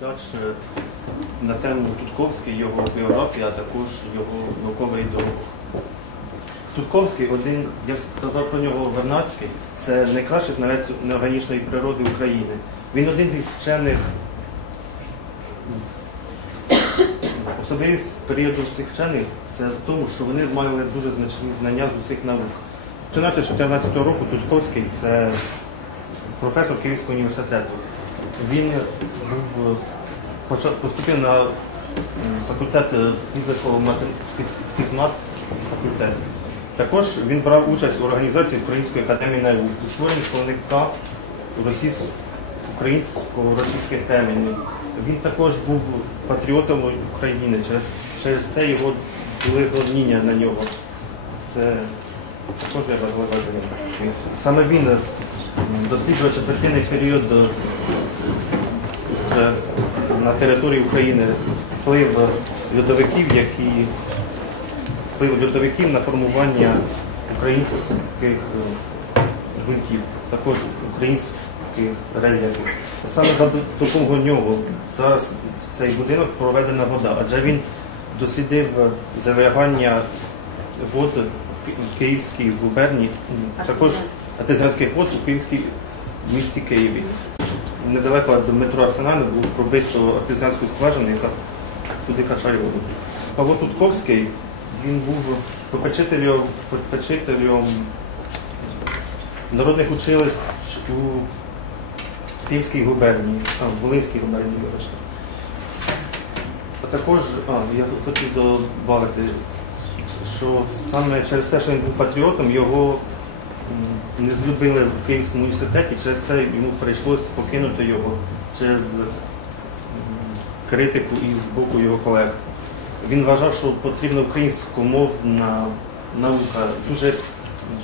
доповідач на тему Тутковський, його біографія, а також його науковий доробок. Тутковський, один, я сказав про нього Вернадський, це найкращий знавець неорганічної природи України. Він один із вчених Особливість періоду цих вчених це в тому, що вони мали дуже значні знання з усіх наук. Починаючи з 14 року Тутковський це професор Київського університету. Він був почав- поступив на факультет фізико-фізмат факультет. Також він брав участь у організації Української академії наук створенні словника російсь- українсько-російських термінів. Він також був патріотом України. Через, через це його були гоніння на нього. Це також я важливо. Саме він е, досліджував четвертинний період е, на території України вплив льодовиків, які вплив льодовиків на формування українських е, ґрунтів, також українських рельєфів. Саме за допомогою нього зараз цей будинок проведена вода, адже він дослідив е, залягання вод в Київській губернії, також артезіанських вод у Київській місті Києві. Недалеко від метро Арсенальне був пробито артезіанську скважину, яка сюди качає воду. Павло Тутковський він був попечителем, попечителем народних училищ у Київській губернії, а, в Волинській губернії, вибачте. А також, а, я хотів додати, що саме через те, що він був патріотом, його не злюбили в Київському університеті, через це йому прийшлося покинути його через критику із боку його колег. Він вважав, що потрібна українськомовна наука, дуже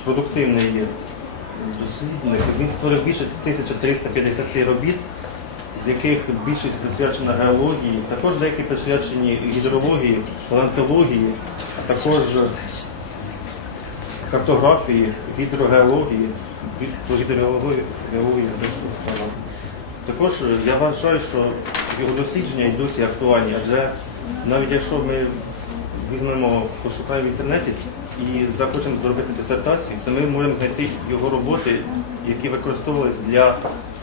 продуктивний є дослідник. Він створив більше 1350 робіт, з яких більшість присвячена геології, також деякі присвячені гідрології, палеонтології, а також картографії, гідрогеології, Гі- про гідрогеологію дещо сказав. Також я вважаю, що його дослідження і досі актуальні, адже навіть якщо ми візьмемо, пошукаємо в інтернеті і захочемо зробити дисертацію, то ми можемо знайти його роботи, які використовувалися для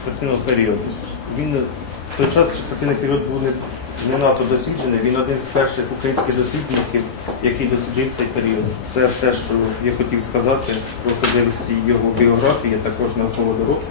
четвертинного періоду. Він той час четвертинний період був не, не надто досліджений, він один з перших українських дослідників, який дослідив цей період. Це все, що я хотів сказати про особливості його біографії, також наукового доробку.